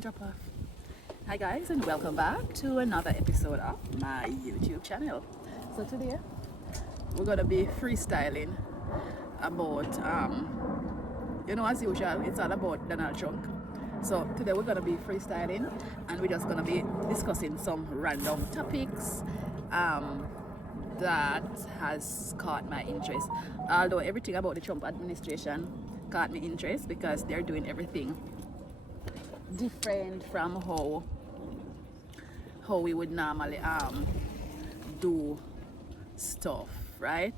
Drop off. Hi guys, and welcome back to another episode of my YouTube channel. So today we're gonna be freestyling about as usual, it's all about Donald Trump. So today we're gonna be freestyling and we're just gonna be discussing some random topics that has caught my interest. Although everything about the Trump administration caught me interest because they're doing everything different from how we would normally do stuff, right?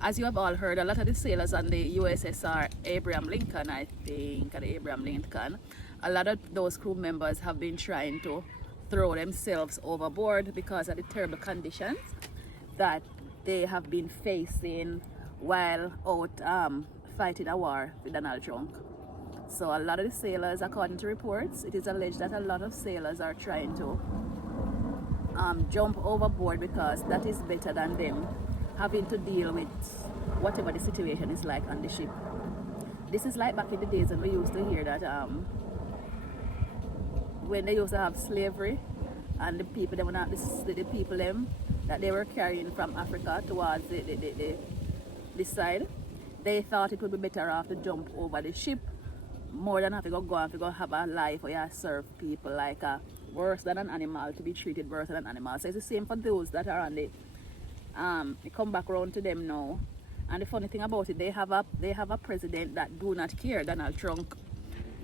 As you have all heard, a lot of the sailors on the USS Abraham Lincoln, I think, or the Abraham Lincoln, a lot of those crew members have been trying to throw themselves overboard because of the terrible conditions that they have been facing while out fighting a war with Donald Trump. So a lot of the sailors, according to reports, it is alleged that a lot of sailors are trying to jump overboard because that is better than them having to deal with whatever the situation is like on the ship. This is like back in the days when we used to hear that when they used to have slavery and the people them that they were carrying from Africa towards this side, they thought it would be better off to jump over the ship more than have to go and have a life where you serve people like worse than an animal, to be treated worse than an animal. So it's the same for those that are on the they come back around to them now. And the funny thing about it, they have a president that do not care. Donald Trump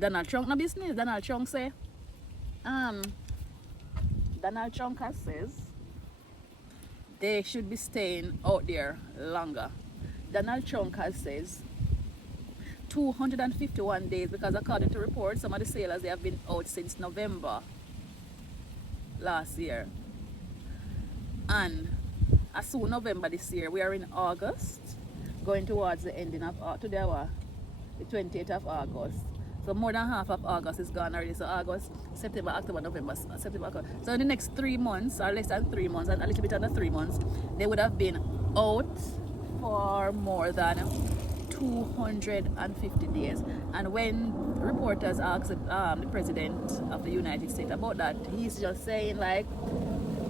no business. Donald Trump has says they should be staying out there longer. Donald Trump has says 251 days, because according to reports, some of the sailors, they have been out since November last year. And as soon November this year, we are in August, going towards the ending of today, the 28th of August. So more than half of August is gone already. So August, September, October, November, September, October. So in the next 3 months, or less than 3 months, and a little bit under 3 months, they would have been out for more than 250 days. And when reporters asked the president of the United States about that, he's just saying, like,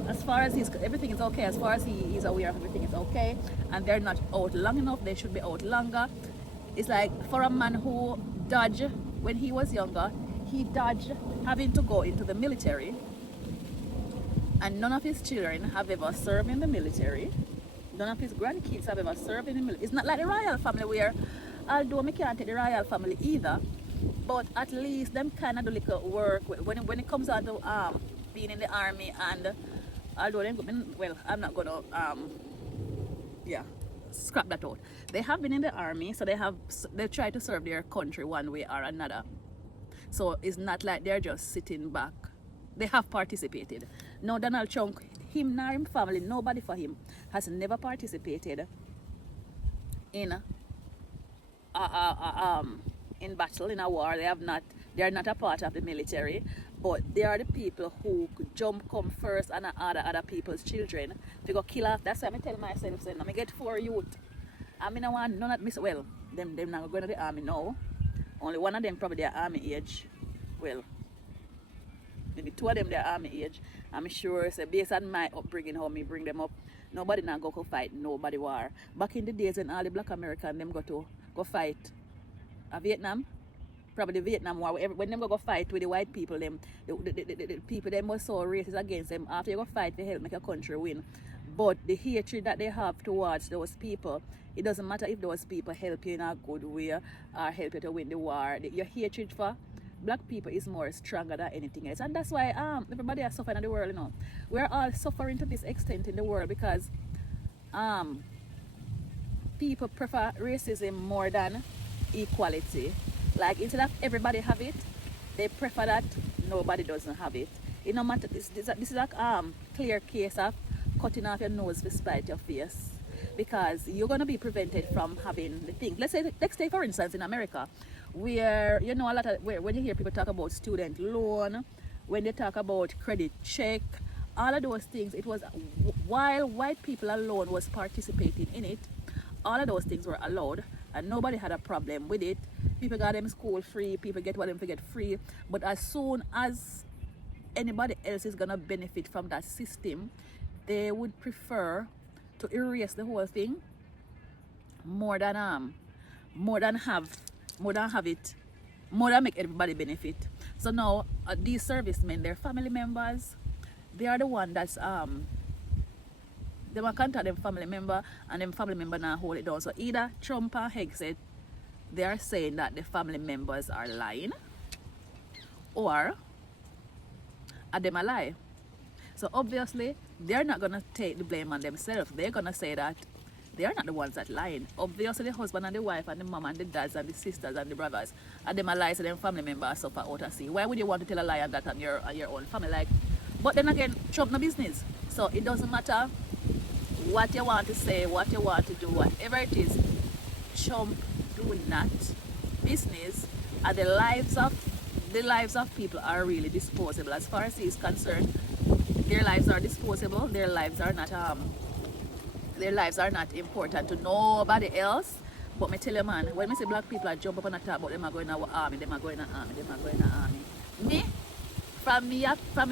as far as everything is okay, as far as he is aware of everything is okay, and they're not out long enough, they should be out longer. It's like, for a man who dodged when he was younger, he dodged having to go into the military, and none of his children have ever served in the military. None of his grandkids have ever served in the military. It's not like the royal family, where, although I can't take the royal family either, but at least them kind of do little work when it comes out to being in the army. And although I'm not gonna scrap that out. They have been in the army, so they try to serve their country one way or another. So it's not like they're just sitting back. They have participated. No, Donald Trump, him nor him family, nobody for him has never participated in battle, in a war. They are not a part of the military, but they are the people who could come first and other people's children to go kill off. That's why I tell myself, saying, I get 4 youth. I mean, I want none of them not going to the army now. Only one of them probably their army age. Well, maybe 2 of them their army age. I'm sure, so based on my upbringing, how me bring them up, nobody now go fight nobody war. Back in the days when all the black Americans them go fight a Vietnam, probably the Vietnam War, when them go fight with the white people, the people them was so racist against them. After you go fight, they help make your country win. But the hatred that they have towards those people, it doesn't matter if those people help you in a good way or help you to win the war. Your hatred for black people is more stronger than anything else. And that's why everybody is suffering in the world, We're all suffering to this extent in the world because people prefer racism more than equality. Like, instead of everybody have it, they prefer that nobody doesn't have it. It no matter, this is a clear case of cutting off your nose to spite your face, because you're going to be prevented from having the thing. Let's say for instance in America, where a lot of when you hear people talk about student loan, when they talk about credit check, all of those things, it was while white people alone was participating in it, all of those things were allowed and nobody had a problem with it. People got them school free, people get what them to get free. But as soon as anybody else is gonna benefit from that system, they would prefer to erase the whole thing more than more than have it, more than make everybody benefit. So now these servicemen, their family members, they are the one that's they will contact them family member, and them family member now hold it down. So either Trump and Hegseth, they are saying that the family members are lying, or are them a lie. So obviously they're not gonna take the blame on themselves. They're gonna say that they are not the ones that lying. Obviously the husband and the wife and the mom and the dads and the sisters and the brothers are them a lie, so them family members suffer out at sea. Why would you want to tell a lie on that on your own family? Like, but then again, Trump no business. So it doesn't matter what you want to say, what you want to do, whatever it is, Trump do not business. And the lives of people are really disposable. As far as he is concerned, their lives are disposable. Their lives are not important to nobody else. But me tell you, man, when me see black people are jump up and talk about them are going to army, them are going to army, them are going to army. Me, from me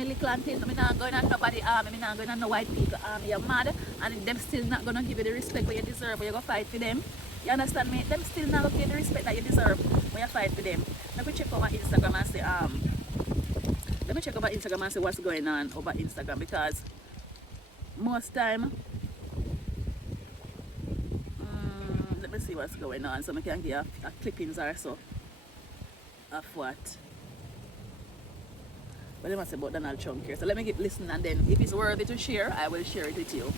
little until me not going to nobody army, me not going to no white people army. You're mad, and them still not going to give you the respect where you deserve when you go fight for them. You understand me? Them still not going to give you the respect that you deserve when you fight for them. Let me check over Instagram and say let me check over Instagram and see what's going on over Instagram, because most time let me see what's going on so I can get a clippings or so of what. But they must say about Donald Trump here. So let me listen, and then if it's worthy to share, I will share it with you.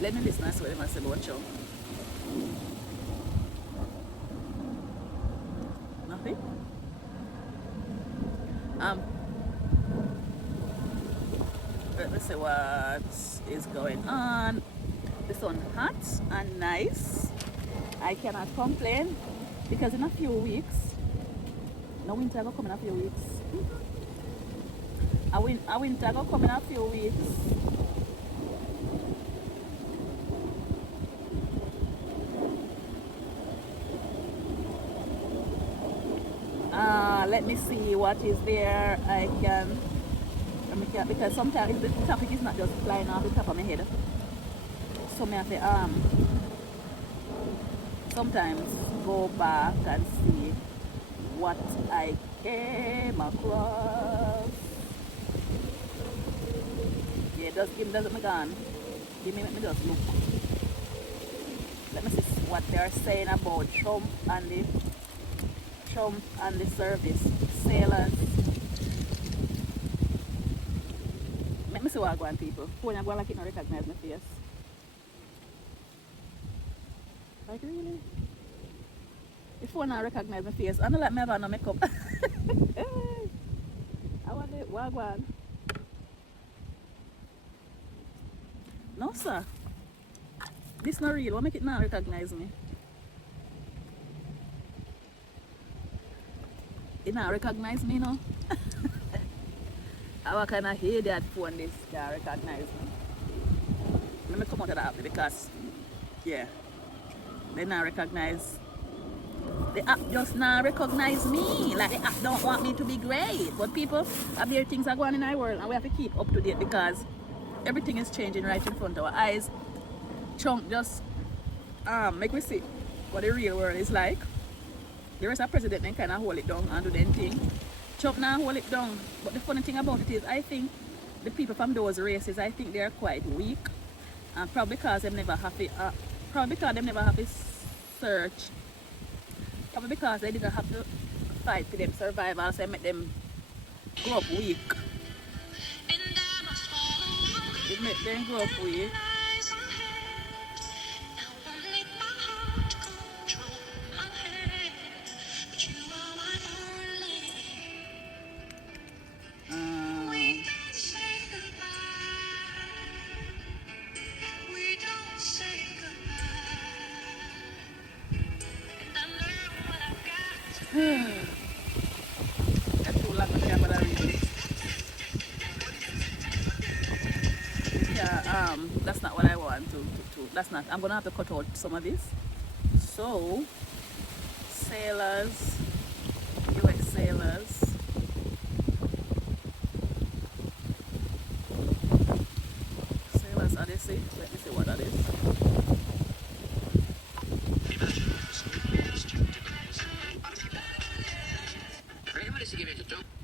Let me listen and see what they must say about Trump. Nothing? Let me see what is going on. The sun hot and nice. I cannot complain, because in a few weeks, no winter will come in a few weeks. A winter will come in a few weeks. Let me see what is there. Because sometimes the topic is not just flying off the top of my head. So I have to sometimes go back and see what I came across. Yeah, just give me the gun. Give me, let me just look. Let me see what they are saying about Trump and the service sailors. Let me see what I want, people. Phone, I'm going like it not recognize my face. Like, really? If phone not recognize my face, I don't like me have no makeup. I want it. Wagwan. No, sir. This not real. What make it not recognize me? It not recognize me, no? I kind of hate that phone this can recognize me. Let me come out of the app because, yeah, they not recognize. The app just not recognize me. Like, the app don't want me to be great. But people, there things are going in our world, and we have to keep up to date because everything is changing right in front of our eyes. Trump just make we see what the real world is like. The rest of president then kind of hold it down and do their thing. Trump now hold it down. But the funny thing about it is, I think the people from those races, I think they are quite weak. And probably because they never have to, search. Probably because they didn't have to fight for them survival, so it made them grow up weak. It made them grow up weak. That's too long to say, but I read it. Yeah, that's not what I want to. That's not. I'm gonna have to cut out some of this. So, sailors see. Let me see what that is.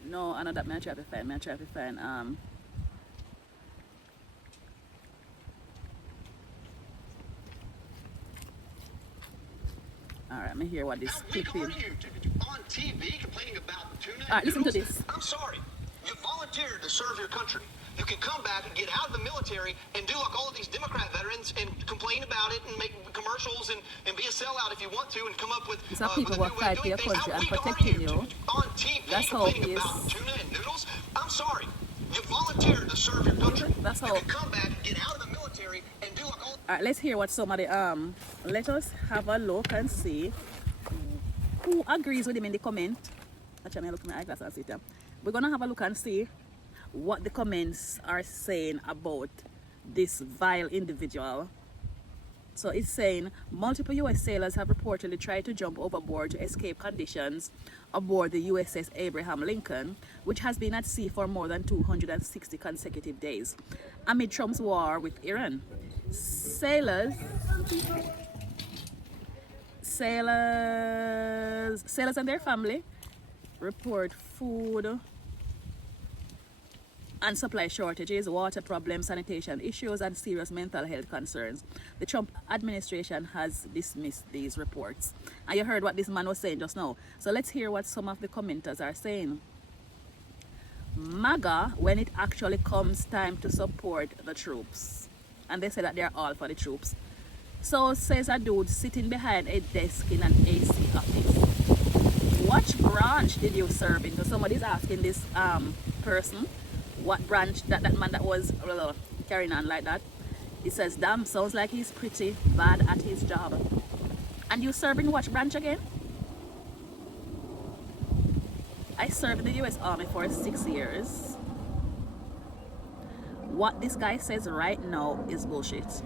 No, I know that. I try to find. All right, let me hear what this clip is. On TV complaining about tuna. All right, listen to this. I'm sorry. You volunteered to serve your country. You can come back and get out of the military and do like all of these Democrat veterans and complain about it and make commercials and be a sellout if you want to and come up with These are people who are fighting for your country and protecting you. on TV That's how it complaining is. about tuna and noodles. I'm sorry. You volunteered to serve your country. That's how. You can come back, get out of the military, and do like all. All right, let's hear what somebody let us have a look and see who agrees with him in the comment. Actually, I'm looking at my eyeglass and see it. We're gonna have a look and see what the comments are saying about this vile individual. So it's saying multiple US sailors have reportedly tried to jump overboard to escape conditions aboard the USS Abraham Lincoln, which has been at sea for more than 260 consecutive days amid Trump's war with Iran. Sailors and their family report food and supply shortages, water problems, sanitation issues, and serious mental health concerns. The Trump administration has dismissed these reports. And you heard what this man was saying just now. So let's hear what some of the commenters are saying. MAGA, when it actually comes time to support the troops. And they say that they're all for the troops. So says a dude sitting behind a desk in an AC office. What branch did you serve in? So somebody's asking this person what branch that man that was carrying on like that. He says, damn, sounds like he's pretty bad at his job. And you serve in what branch again? I served in the US Army for 6 years. What this guy says right now is bullshit.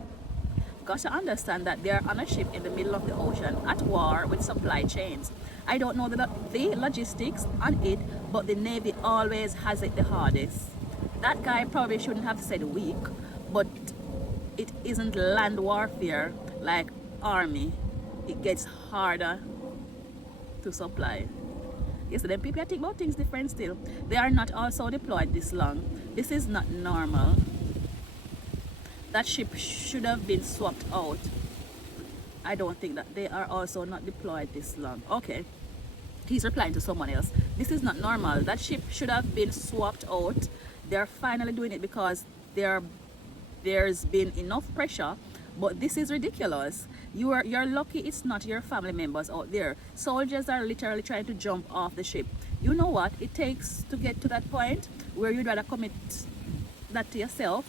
Got to understand that they're on a ship in the middle of the ocean at war with supply chains. I don't know the logistics on it, but the Navy always has it the hardest. That guy probably shouldn't have said weak, but it isn't land warfare like army. It gets harder to supply. Yes, then people think about things different still. They are not also deployed this long. This is not normal. That ship should have been swapped out. I don't think that they are also not deployed this long. Okay. He's replying to someone else. This is not normal. That ship should have been swapped out. They're finally doing it because there's been enough pressure, but this is ridiculous. You're lucky it's not your family members out there. Soldiers are literally trying to jump off the ship. You know what it takes to get to that point where you'd rather commit that to yourself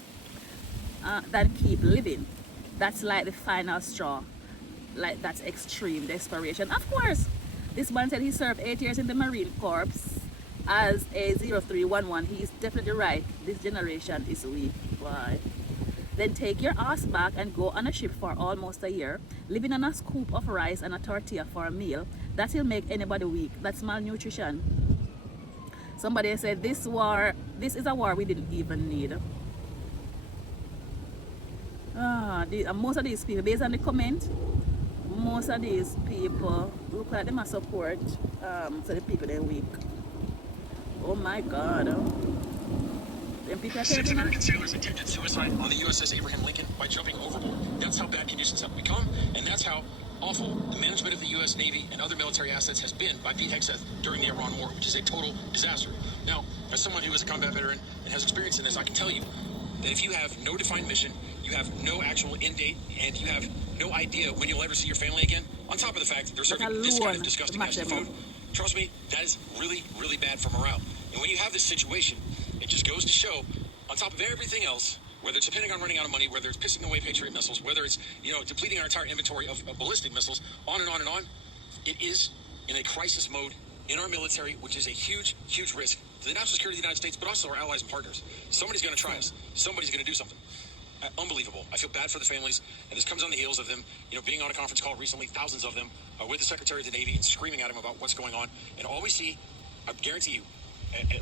than keep living. That's like the final straw. Like, that's extreme desperation. Of course, this man said he served 8 years in the Marine Corps as a 0311. He's definitely right. This generation is weak. Why? Then take your ass back and go on a ship for almost a year, living on a scoop of rice and a tortilla for a meal. That'll make anybody weak. That's malnutrition. Somebody said this is a war we didn't even need. Most of these people, based on the comment, most of these people look like they must support so the people they're weak. Oh my God. People 6 American sailors attempted suicide on the USS Abraham Lincoln by jumping overboard. That's how bad conditions have become, and that's how awful the management of the U.S. Navy and other military assets has been by Pete Hegseth during the Iran War, which is a total disaster. Now, as someone who is a combat veteran and has experience in this, I can tell you that if you have no defined mission, you have no actual end date, and you have no idea when you'll ever see your family again, on top of the fact that they're serving this kind of disgusting nasty food, trust me, that is really, really bad for morale. And when you have this situation, it just goes to show, on top of everything else, whether it's depending on running out of money, whether it's pissing away Patriot missiles, whether it's depleting our entire inventory of ballistic missiles, on and on and on, it is in a crisis mode in our military, which is a huge, huge risk to the national security of the United States, but also our allies and partners. Somebody's going to try us. Somebody's going to do something. Unbelievable. I feel bad for the families, and this comes on the heels of them, being on a conference call recently, thousands of them, with the Secretary of the Navy and screaming at him about what's going on. And all we see, I guarantee you,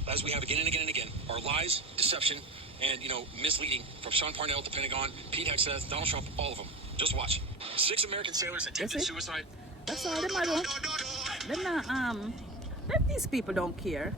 as we have again and again and again, are lies, deception, and, misleading from Sean Parnell at the Pentagon, Pete Hegseth, Donald Trump, all of them. Just watch. 6 American sailors attempted suicide. That's all them are doing. Them not, these people don't care.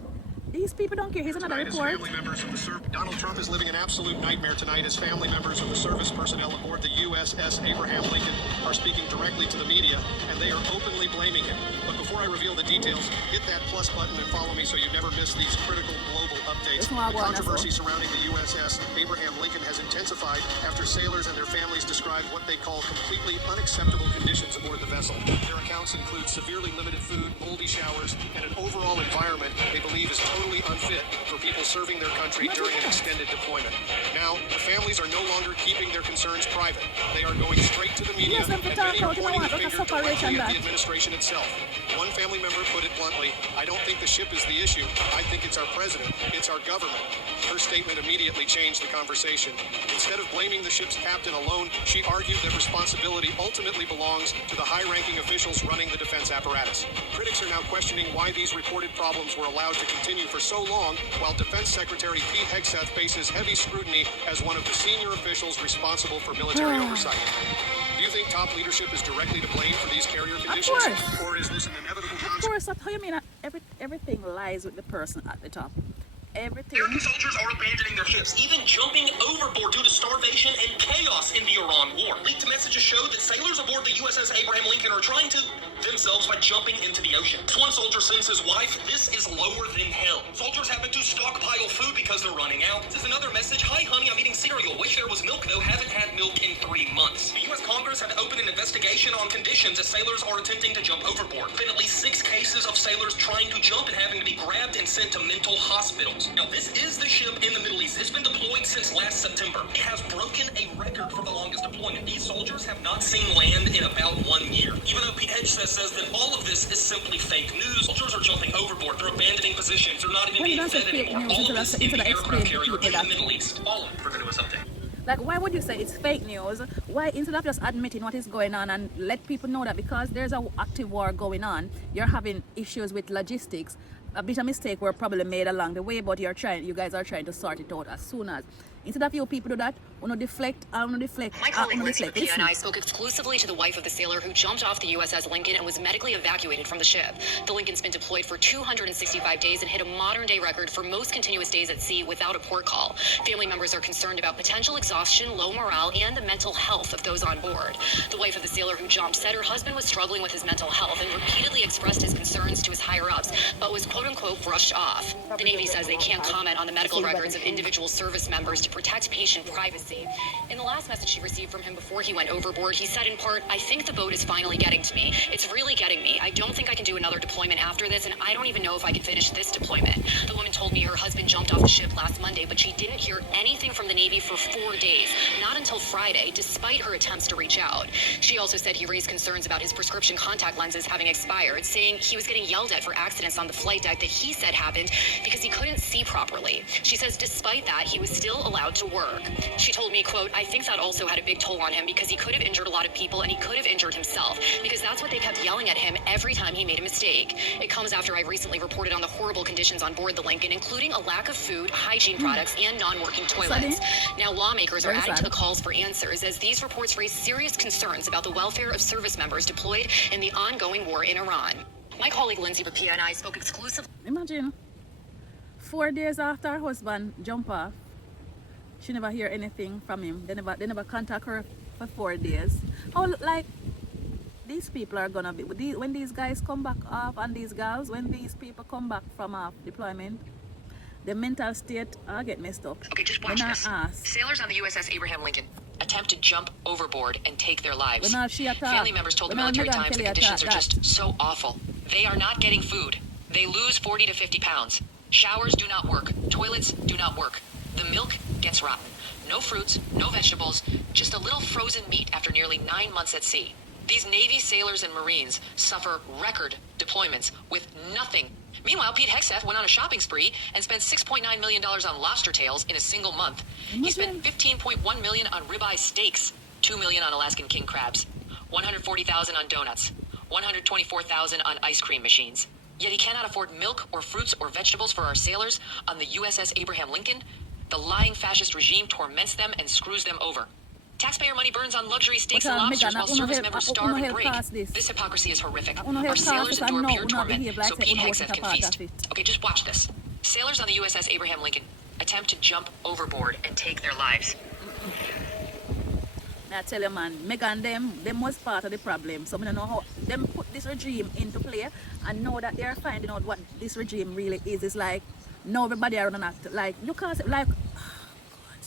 These people don't care. Here's another report. Family members of the Donald Trump is living an absolute nightmare tonight as family members of the service personnel aboard the USS Abraham Lincoln are speaking directly to the media, and they are openly blaming him. But before I reveal the details, hit that plus button and follow me so you never miss these critical global updates. The controversy surrounding the USS Abraham Lincoln has intensified after sailors and their families described what they call completely unacceptable conditions aboard the vessel. Their accounts include severely limited food, moldy showers, and an overall environment they believe is totally unfit for people serving their country during an extended deployment. Now, the families are no longer keeping their concerns private. They are going straight to the media and many are pointing the finger directly at the administration itself. One family member put it bluntly, "I don't think the ship is the issue. I think it's our president. It's our government." Her statement immediately changed the conversation. Instead of blaming the ship's captain alone, she argued that responsibility ultimately belongs to the high-ranking officials running the defense apparatus. Critics are now questioning why these reported problems were allowed to continue for so long, while Defense Secretary Pete Hegseth faces heavy scrutiny as one of the senior officials responsible for military oversight. Do you think top leadership is directly to blame for these carrier conditions? Of course. Or is this an inevitable Of course, that's how you mean that everything lies with the person at the top. Everything. American soldiers are abandoning their ships, even jumping overboard due to starvation and chaos in the Iran war. Leaked messages show that sailors aboard the USS Abraham Lincoln are trying to themselves by jumping into the ocean. One soldier sends his wife, "This is lower than hell." Soldiers happen to stockpile food because they're running out. This is another message. "Hi, honey, I'm eating cereal. Wish there was milk, though. Haven't had milk in 3 months." The U.S. Congress had opened an investigation on conditions as sailors are attempting to jump overboard. Been at least 6 cases of sailors trying to jump and having to be grabbed and sent to mental hospitals. Now, this is the ship in the Middle East. It's been deployed since last September. It has broken a record for the longest deployment. These soldiers have not seen land in about 1 year. Even though Pete Hegseth says that all of this is simply fake news, soldiers are jumping overboard. They're abandoning positions. They're not even being fed anymore. All of this in the aircraft carrier in the Middle East. All of it for doing something. Like, why would you say it's fake news? Why, instead of just admitting what is going on and let people know that because there's an active war going on, you're having issues with logistics. A bit of mistake were probably made along the way, but you guys are trying to sort it out as soon as. Instead of you people do that, we don't deflect. My colleague Lindsay Burkia and I spoke exclusively to the wife of the sailor who jumped off the USS Lincoln and was medically evacuated from the ship. The Lincoln's been deployed for 265 days and hit a modern-day record for most continuous days at sea without a port call. Family members are concerned about potential exhaustion, low morale, and the mental health of those on board. The wife of the sailor who jumped said her husband was struggling with his mental health and repeatedly expressed his concerns to his higher-ups, but was quote-unquote brushed off. The Navy says they can't comment on the medical records of individual service members to protect patient privacy. In the last message she received from him before he went overboard, he said in part, "I think the boat is finally getting to me. It's really getting me. I don't think I can do another deployment after this, and I don't even know if I can finish this deployment." The woman told me her husband jumped off the ship last Monday, but she didn't hear anything from the Navy for 4 days, not until Friday, despite her attempts to reach out. She also said he raised concerns about his prescription contact lenses having expired, saying he was getting yelled at for accidents on the flight deck that he said happened because he couldn't see properly. She says despite that, he was still allowed to work. She told me, quote, "I think that also had a big toll on him because he could have injured a lot of people and he could have injured himself because that's what they kept yelling at him every time he made a mistake. It comes after I recently reported on the horrible conditions on board the Lincoln, including a lack of food, hygiene products, and non-working toilets." Now lawmakers are adding to the calls for answers as these reports raise serious concerns about the welfare of service members deployed in the ongoing war in Iran. My colleague Lindsay Burkia and I spoke exclusively. Imagine 4 days after her husband jump off, she never hear anything from him. They never contact her for 4 days. How, like, these people are gonna be when these guys come back off, and these girls, when these people come back from off deployment, the mental state get messed up. Okay, just watch this. Sailors on the USS Abraham Lincoln attempt to jump overboard and take their lives. Family members told the Military Times the conditions are just so awful. They are not getting food. They lose 40 to 50 pounds. Showers do not work. Toilets do not work. The milk gets rotten. No fruits, no vegetables, just a little frozen meat after nearly 9 months at sea. These Navy sailors and Marines suffer record deployments with nothing. Meanwhile, Pete Hegseth went on a shopping spree and spent $6.9 million on lobster tails in a single month. He spent $15.1 million on ribeye steaks, $2 million on Alaskan king crabs, $140,000 on donuts, $124,000 on ice cream machines. Yet he cannot afford milk or fruits or vegetables for our sailors on the USS Abraham Lincoln. The lying fascist regime torments them and screws them over. Taxpayer money burns on luxury steaks and lobsters while service members starve and break. This hypocrisy is horrific. Our sailors endure pure torment, so Pete Hegseth can feast. Okay, just watch this. Sailors on the USS Abraham Lincoln attempt to jump overboard and take their lives. I tell you, man, Megan, them was part of the problem. So I don't know how them put this regime into play, and know that they're finding out what this regime really is. It's like, no, everybody are not like, you can't say, like.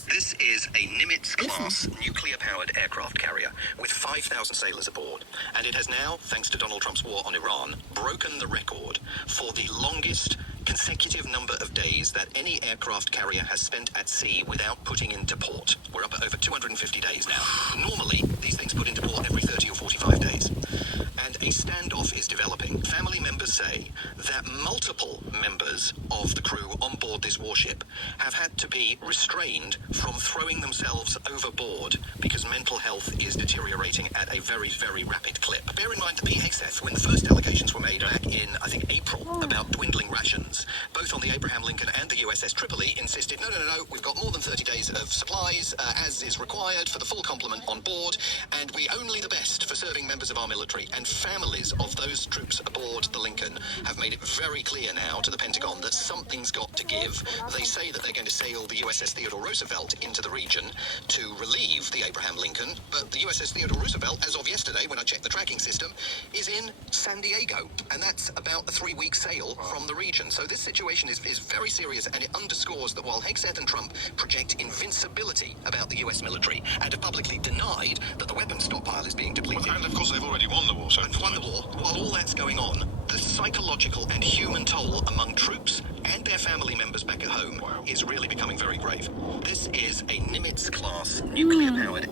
This is a Nimitz-class nuclear-powered aircraft carrier with 5,000 sailors aboard. And it has now, thanks to Donald Trump's war on Iran, broken the record for the longest consecutive number of days that any aircraft carrier has spent at sea without putting into port. We're up at over 250 days now. Normally, these things put into port every 30 or 45 days. And a standoff is developing. Family members say that multiple members of the crew on board this warship have had to be restrained from throwing themselves overboard because mental health is deteriorating at a very, very rapid clip. Bear in mind that Pete Hegseth, when the first allegations were made back in, I think, April, about dwindling rations, both on the Abraham Lincoln and the USS Tripoli insisted, no, we've got more than 30 days of supplies, as is required for the full complement on board, and we only the best for serving members of our military. And families of those troops aboard the Lincoln have made it very clear now to the Pentagon that something's got to give. They say that they're going to sail the USS Theodore Roosevelt into the region to relieve the Abraham Lincoln, but the USS Theodore Roosevelt, as of yesterday, when I checked the tracking system, is in San Diego, and that's about a 3-week sail from the region. So this situation is very serious, and it underscores that while Hegseth and Trump project invincibility about the US military and have publicly denied that the weapons stockpile is being depleted. And of course, they've already won the war. So And won the war. While all that's going on, the psychological and human toll among troops and their family members back at home is really becoming very grave. This is a Nimitz-class nuclear-powered.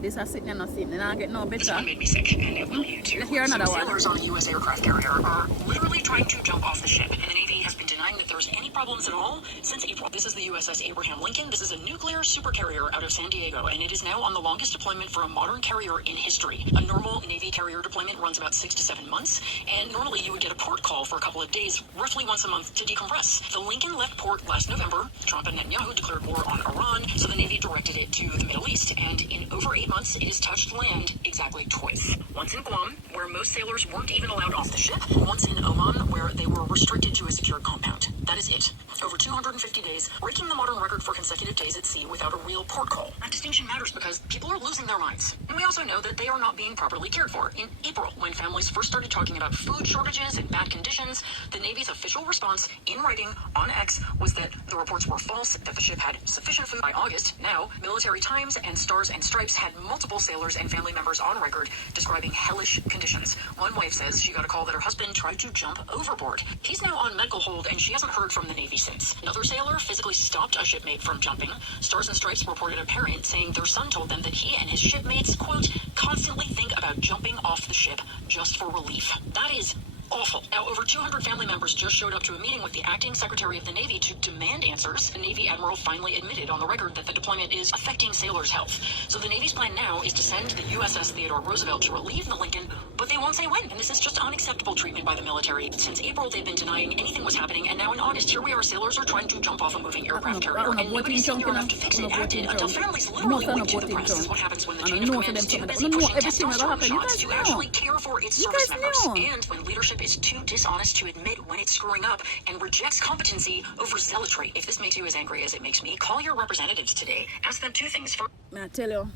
This is sitting and not sitting, and I get no better. This one made me sick, and it will you too. Let's hear another one. Sailors on a U.S. aircraft carrier are literally trying to jump off the ship, and the Navy has been denying that there's any problems at all since April. This is the USS Abraham Lincoln. This is a nuclear supercarrier out of San Diego, and it is now on the longest deployment for a modern carrier in history. A normal Navy carrier deployment runs about 6 to 7 months, and normally you would get a port call for a couple of days, roughly once a month, to decompress. The Lincoln left port last November. Trump and Netanyahu declared war on Iran, so the Navy directed it to the Middle East, and in over 8 months, it has touched land exactly twice. Once in Guam, where most sailors weren't even allowed off the ship, and once in Oman, where they were restricted to a secure compound. That is it. Over 250 days, breaking the modern record for consecutive days at sea without a real port call. That distinction matters because people are losing their minds. And we also know that they are not being properly cared for. In April, when families first started talking about food shortages and bad conditions, the Navy's official response in writing on X was that the reports were false, that the ship had sufficient food. By August, now, Military Times and Stars and Stripes had multiple sailors and family members on record describing hellish conditions. One wife says she got a call that her husband tried to jump overboard. He's now on medical hold, and she hasn't heard from the Navy since. Another sailor physically stopped a shipmate from jumping. Stars and Stripes reported a parent saying their son told them that he and his shipmates, quote, constantly think about jumping off the ship just for relief. That is awful. Now, over 200 family members just showed up to a meeting with the acting secretary of the Navy to demand answers. The Navy admiral finally admitted on the record that the deployment is affecting sailors' health. So the Navy's plan now is to send the USS Theodore Roosevelt to relieve the Lincoln, but they won't say when. And this is just unacceptable treatment by the military. Since April, they've been denying anything was happening, and now in August, here we are, sailors are trying to jump off a moving aircraft carrier, and nobody's senior enough to fix it, acted until families literally went to the press. This is what happens when the chain of command is too busy pushing testosterone shots to actually care for its service members. And when leadership is too dishonest to admit when it's screwing up and rejects competency over zealotry. If this makes you as angry as it makes me, call your representatives today. Ask them 2 things. First, I tell you,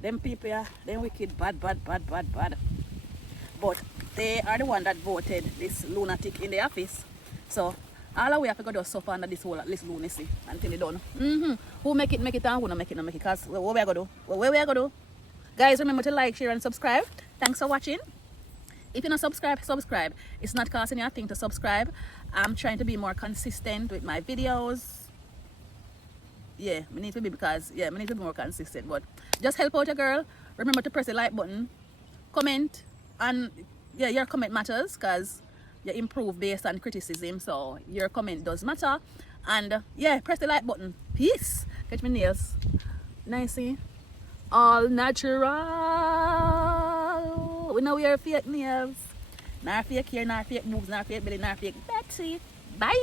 them people, them wicked, bad. But they are the one that voted this lunatic in the office. So all we have to go do is suffer under this lunacy until it's done. Who make it, and who not make it, Because what we are going to do? Where we are going to do? Guys, remember to like, share, and subscribe. Thanks for watching. If you're not subscribe. It's not costing you a thing to subscribe. I'm trying to be more consistent with my videos. Yeah, we need to be more consistent. But just help out a girl. Remember to press the like button, comment, and yeah, your comment matters because you improve based on criticism. So your comment does matter. And yeah, press the like button. Peace. Catch my nails. Nicey. All natural. We know we are fake nails. Not fake hair, not fake boobs, not fake belly, not fake Betsy. Bye.